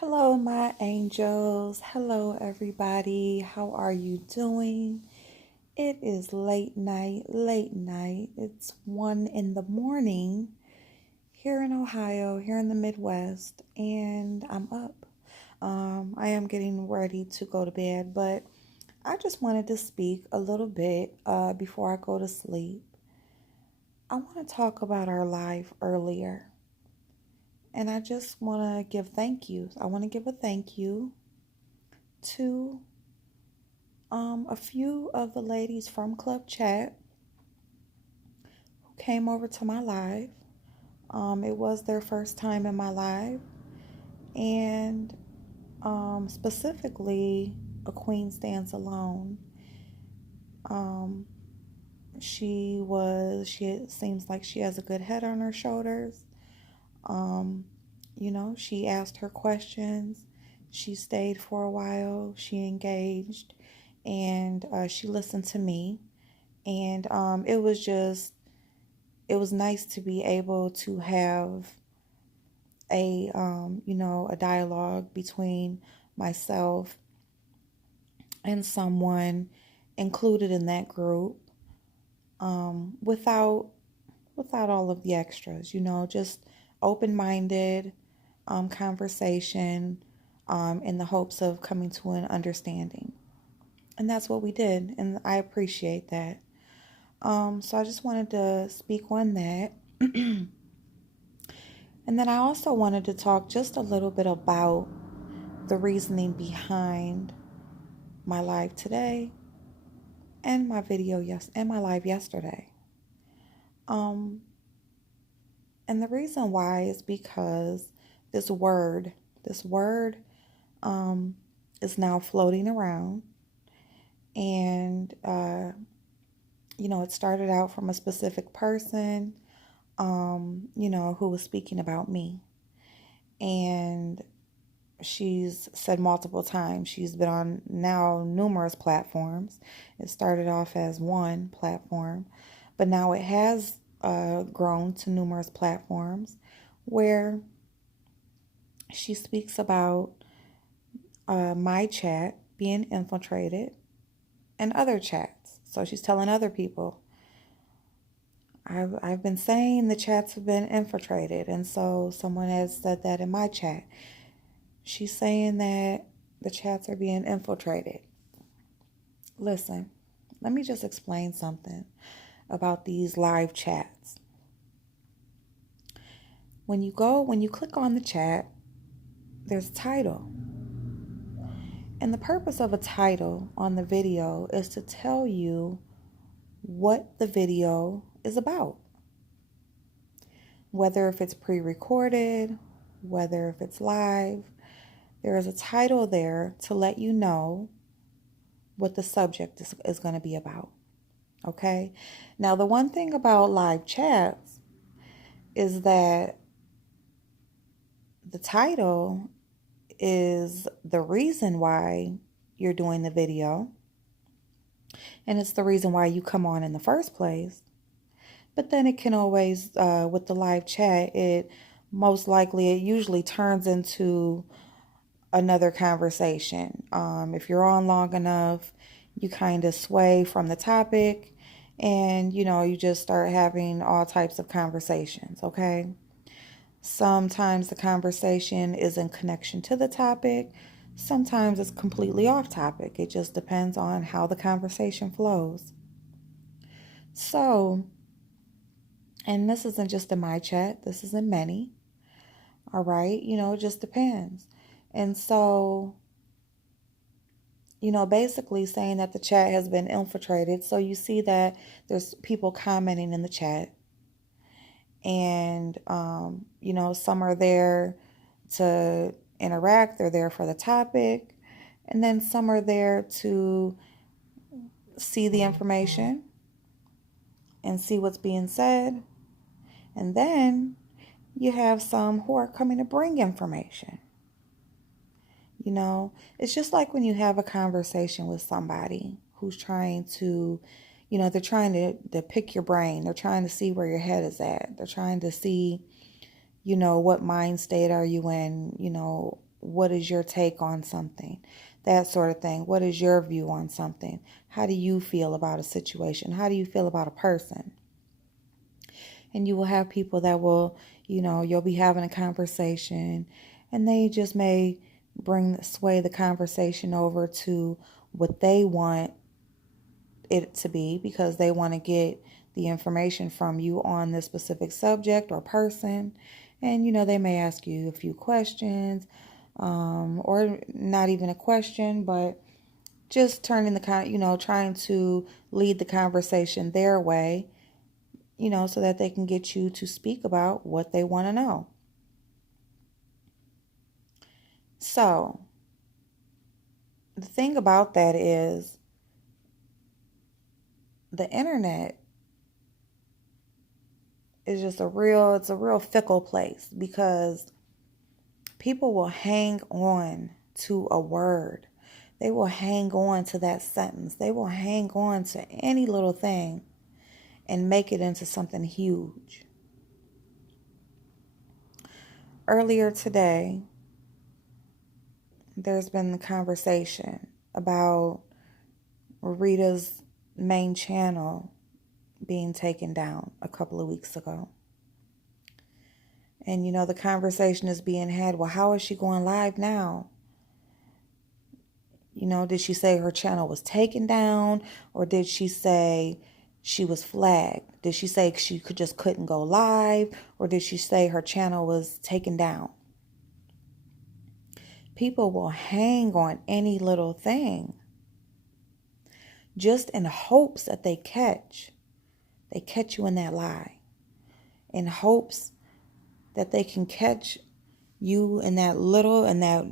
Hello, my angels. Hello, everybody. How are you doing? It is late night, late night. It's 1 in the morning here in Ohio, here in the Midwest, and I'm up. I am getting ready to go to bed, but I just wanted to speak a little bit before I go to sleep. I want to talk about our life earlier. And I just want to give thank yous. I want to give a thank you to a few of the ladies from Club Chat who came over to my live. It was their first time in my live, and specifically, A Queen Stands Alone. Um, she seems like she has a good head on her shoulders. Um, she asked her questions. She stayed for a while. She engaged, and she listened to me. And it was nice to be able to have a dialogue between myself and someone included in that group, without all of the extras, just open-minded conversation, in the hopes of coming to an understanding. And that's what we did, and I appreciate that. So I just wanted to speak on that. And then I also wanted to talk just a little bit about the reasoning behind my live today and my live yesterday. And the reason why is because this word is now floating around, and it started out from a specific person, who was speaking about me. And she's said multiple times, she's been on now numerous platforms. It started off as one platform, but now it has grown to numerous platforms where she speaks about my chat being infiltrated and other chats. So she's telling other people, I've been saying the chats have been infiltrated, and so someone has said that in my chat. She's saying that the chats are being infiltrated. Listen, let me just explain something about these live chats. When you click on the chat, there's a title. And the purpose of a title on the video is to tell you what the video is about. Whether if it's pre-recorded, whether if it's live, there is a title there to let you know what the subject is going to be about. Okay? Now, the one thing about live chats is that the title is the reason why you're doing the video, and it's the reason why you come on in the first place. But then it can always, with the live chat, it usually turns into another conversation. If you're on long enough, you kind of sway from the topic, and you just start having all types of conversations. Okay. Sometimes the conversation is in connection to the topic. Sometimes it's completely off topic. It just depends on how the conversation flows. So, and this isn't just in my chat, this is in many. All right. It just depends. And so, basically saying that the chat has been infiltrated. So you see that there's people commenting in the chat. And, some are there to interact. They're there for the topic. And then some are there to see the information and see what's being said. And then you have some who are coming to bring information. It's just like when you have a conversation with somebody who's trying to, they're trying to pick your brain. They're trying to see where your head is at. They're trying to see, what mind state are you in, what is your take on something? That sort of thing. What is your view on something? How do you feel about a situation? How do you feel about a person? And you will have people that will, you'll be having a conversation and they just may sway the conversation over to what they want it to be because they want to get the information from you on this specific subject or person. And, they may ask you a few questions, or not even a question, but just turning trying to lead the conversation their way, so that they can get you to speak about what they want to know. So, the thing about that is the internet is just it's a real fickle place because people will hang on to a word. They will hang on to that sentence. They will hang on to any little thing and make it into something huge. Earlier today, there's been the conversation about Rita's main channel being taken down a couple of weeks ago. And, the conversation is being had, well, how is she going live now? Did she say her channel was taken down, or did she say she was flagged? Did she say she couldn't go live, or did she say her channel was taken down? People will hang on any little thing just in hopes that they catch you in that lie, in hopes that they can catch you in that little, and that,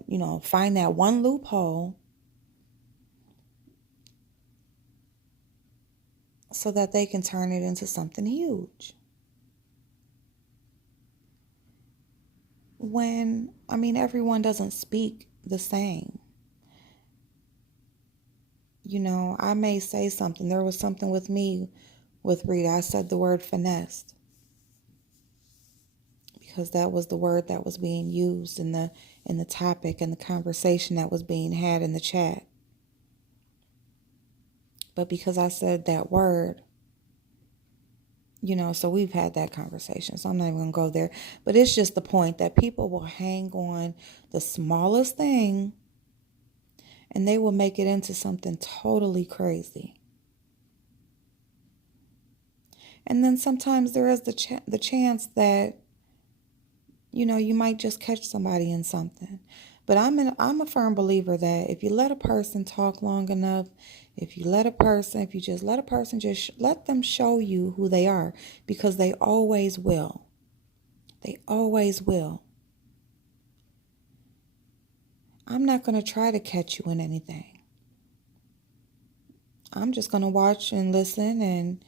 find that one loophole so that they can turn it into something huge. When, everyone doesn't speak the same. I may say something. There was something with me with Rita. I said the word finessed because that was the word that was being used in the topic and the conversation that was being had in the chat. But because I said that word, so we've had that conversation. So I'm not even going to go there. But it's just the point that people will hang on the smallest thing and they will make it into something totally crazy. And then sometimes there is the chance that, you might just catch somebody in something. But I'm a firm believer that if you let a person talk long enough, if you just let a person let them show you who they are, because they always will. They always will. I'm not going to try to catch you in anything. I'm just going to watch and listen, and,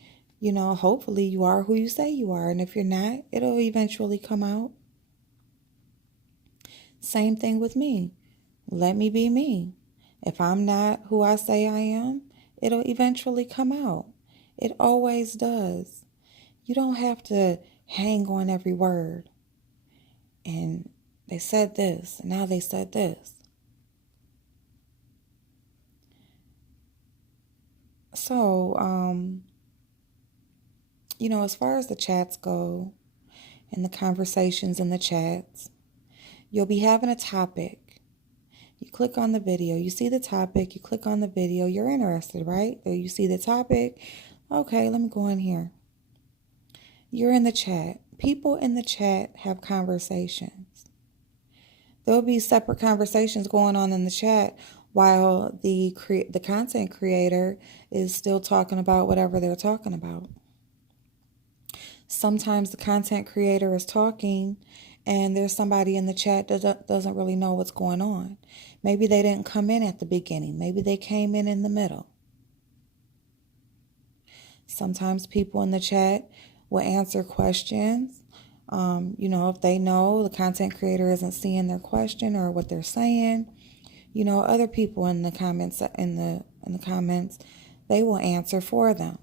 hopefully you are who you say you are. And if you're not, it'll eventually come out. Same thing with me. Let me be me. If I'm not who I say I am, it'll eventually come out. It always does. You don't have to hang on every word. And they said this, and now they said this. So, as far as the chats go and the conversations in the chats, you'll be having a topic. You click on the video, you see the topic, you click on the video, you're interested, right? So you see the topic. Okay, let me go in here. You're in the chat. People in the chat have conversations. There'll be separate conversations going on in the chat while the content creator is still talking about whatever they're talking about. Sometimes the content creator is talking and there's somebody in the chat that doesn't really know what's going on. Maybe they didn't come in at the beginning. Maybe they came in the middle. Sometimes people in the chat will answer questions. If they know the content creator isn't seeing their question or what they're saying, other people in the comments, they will answer for them.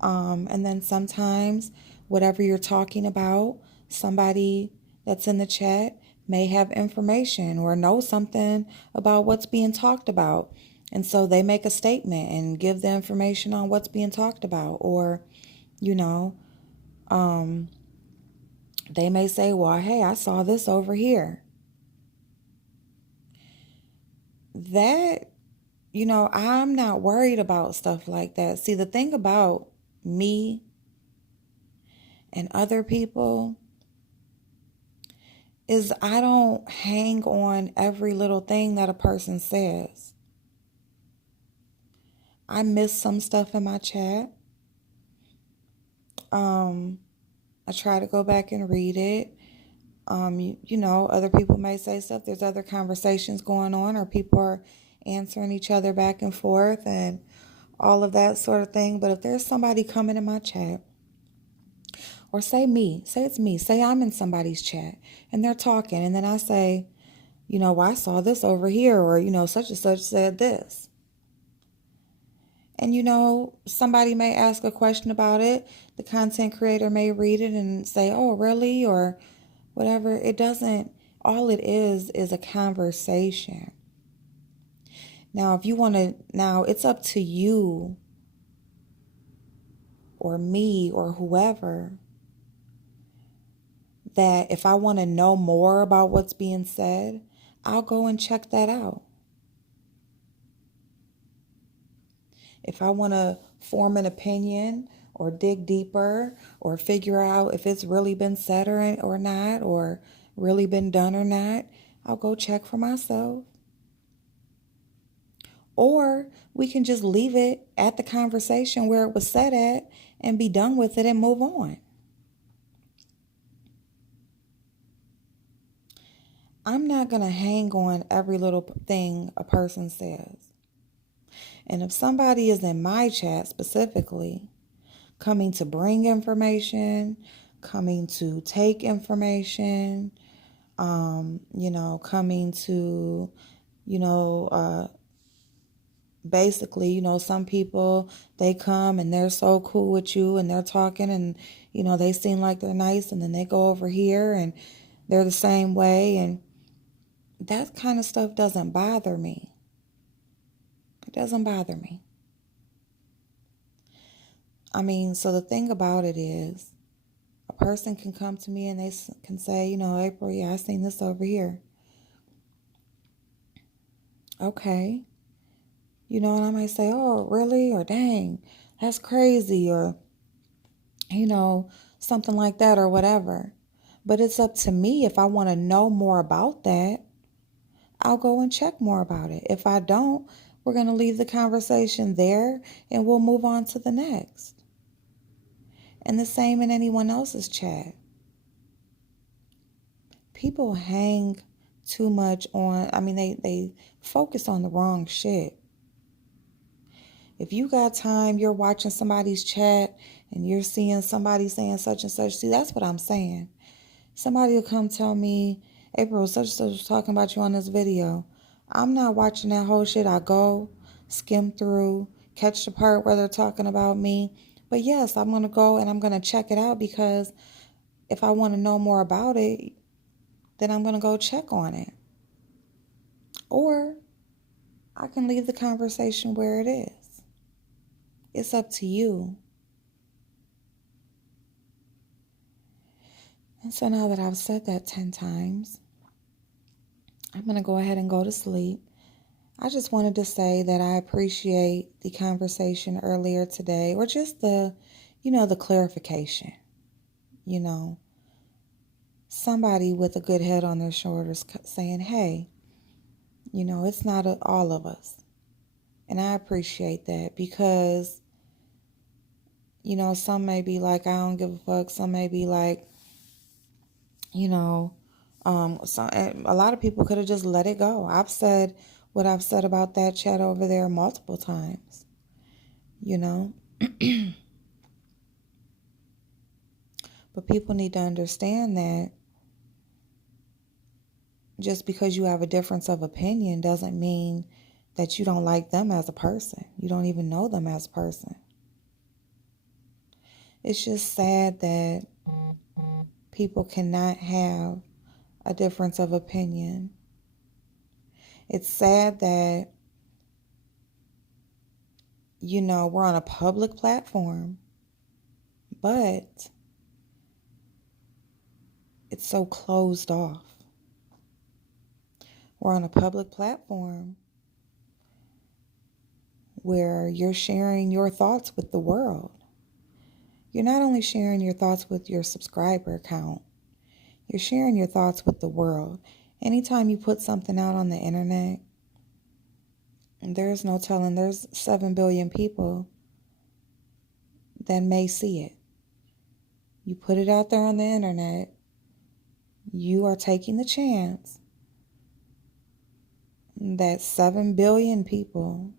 And then sometimes whatever you're talking about, somebody that's in the chat may have information or know something about what's being talked about. And so they make a statement and give the information on what's being talked about. Or, you know, they may say, well, hey, I saw this over here. That, I'm not worried about stuff like that. See, the thing about me and other people is I don't hang on every little thing that a person says. I miss some stuff in my chat. I try to go back and read it. Other people may say stuff. There's other conversations going on, or people are answering each other back and forth and all of that sort of thing. But if there's somebody coming in my chat, or say it's me, say I'm in somebody's chat and they're talking, and then I say, well, I saw this over here, or, such and such said this. And, somebody may ask a question about it. The content creator may read it and say, oh, really? Or whatever. All it is a conversation. Now, it's up to you or me or whoever that if I want to know more about what's being said, I'll go and check that out. If I want to form an opinion or dig deeper or figure out if it's really been said or not, or really been done or not, I'll go check for myself. Or we can just leave it at the conversation where it was said at and be done with it and move on. I'm not going to hang on every little thing a person says. And if somebody is in my chat specifically, coming to bring information, coming to take information, coming to, basically, some people, they come and they're so cool with you and they're talking and, they seem like they're nice, and then they go over here and they're the same way. And that kind of stuff doesn't bother me. It doesn't bother me. So the thing about it is, a person can come to me and they can say, April, yeah, I seen this over here. Okay. And I might say, oh, really? Or dang, that's crazy. Or, something like that or whatever. But it's up to me. If I want to know more about that, I'll go and check more about it. If I don't, we're going to leave the conversation there and we'll move on to the next. And the same in anyone else's chat. People hang too much on, they focus on the wrong shit. If you got time, you're watching somebody's chat and you're seeing somebody saying such and such. See, that's what I'm saying. Somebody will come tell me, April, such and such was talking about you on this video. I'm not watching that whole shit. I go, skim through, catch the part where they're talking about me. But yes, I'm going to go and I'm going to check it out, because if I want to know more about it, then I'm going to go check on it. Or I can leave the conversation where it is. It's up to you. And so now that I've said that 10 times, I'm going to go ahead and go to sleep. I just wanted to say that I appreciate the conversation earlier today, or just the clarification. Somebody with a good head on their shoulders saying, hey, it's not all of us. And I appreciate that, because, some may be like, I don't give a fuck. Some may be like, a lot of people could have just let it go. I've said what I've said about that chat over there multiple times, But people need to understand that just because you have a difference of opinion doesn't mean that you don't like them as a person. You don't even know them as a person. It's just sad that people cannot have a difference of opinion. It's sad that, we're on a public platform, but it's so closed off. We're on a public platform where you're sharing your thoughts with the world. You're not only sharing your thoughts with your subscriber count, you're sharing your thoughts with the world. Anytime you put something out on the internet, there's no telling, there's 7 billion people that may see it. You put it out there on the internet, you are taking the chance that 7 billion people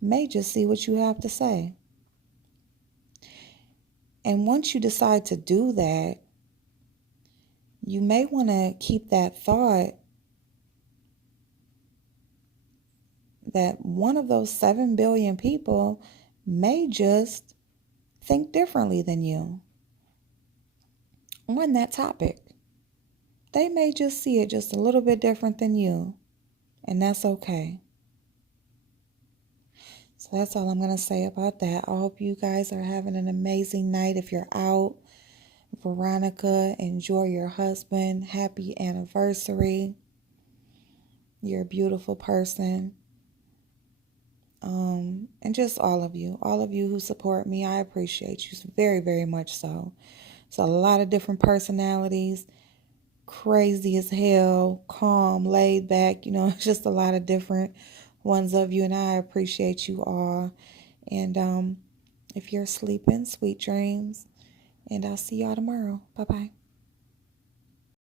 may just see what you have to say. And once you decide to do that, you may want to keep that thought that one of those 7 billion people may just think differently than you on that topic. They may just see it just a little bit different than you, and that's okay. So that's all I'm going to say about that. I hope you guys are having an amazing night. If you're out, Veronica, enjoy your husband. Happy anniversary. You're a beautiful person. And just all of you who support me, I appreciate you very, very much so. It's a lot of different personalities, crazy as hell, calm, laid back, it's just a lot of different ones of you, and I appreciate you all. And if you're sleeping, sweet dreams, and I'll see y'all tomorrow. Bye-bye.